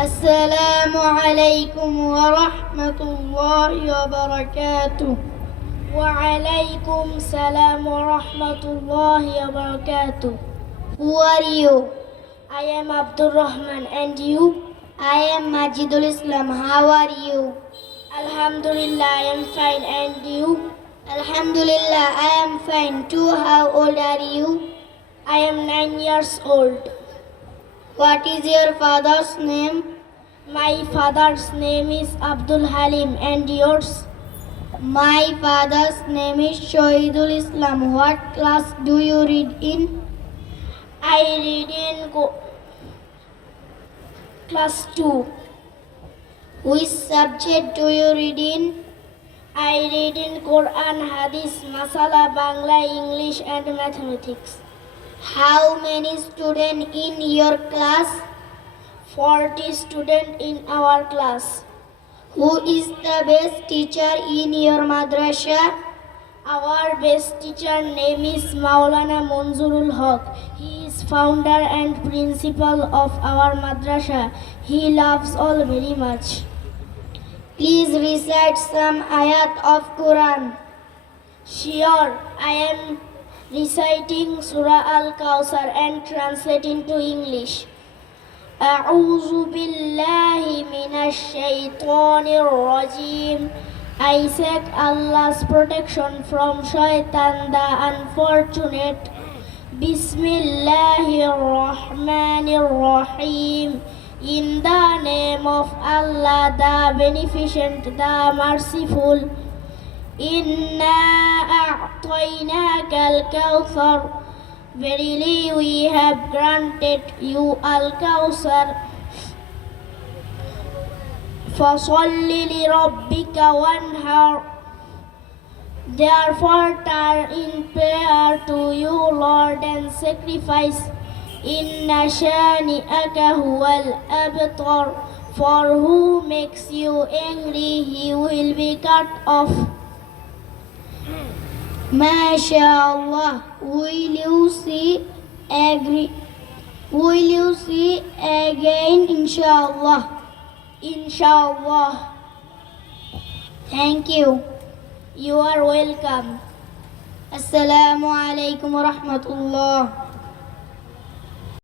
السلام عليكم ورحمة الله وبركاته. وعليكم السلام ورحمة الله وبركاته. Who are you? I am Abdul Rahman, and you? I am Majidul Islam. How are you? Alhamdulillah, I am fine, and you? Alhamdulillah, I am fine too. How old are you? I am 9 years old. What is your father's name? My father's name is Abdul Halim, and yours? My father's name is Shahidul Islam. What class do you read in? I read in class 2. Which subject do you read in? I read in Quran, Hadith, Masala, Bangla, English, and mathematics. How many students in your class? 40 students in our class. Who is the best teacher in your madrasa? Our best teacher name is Maulana Munzurul Haq. He is founder and principal of our madrasa. He loves all very much. Please recite some ayat of Quran. Sure, I am reciting Surah Al-Kawthar and translating to English. أعوذ بالله من الشيطان الرجيم. I seek Allah's protection from Shaitan the unfortunate. Bismillahirrahmanirrahim. In the name of Allah, the Beneficent, the Merciful. Inna a'tainaka al-Kawthar. Verily we have granted you Al-Kawthar. Fasalli li rabbika wanhar. Therefore turn in prayer to you, Lord, and sacrifice. Inna shani'aka huwal abtar. For who makes you angry, he will be cut off. MashaAllah. Will you see again, inshallah? Inshallah. Thank you. You are welcome. Assalamu alaikum wa rahmatullah.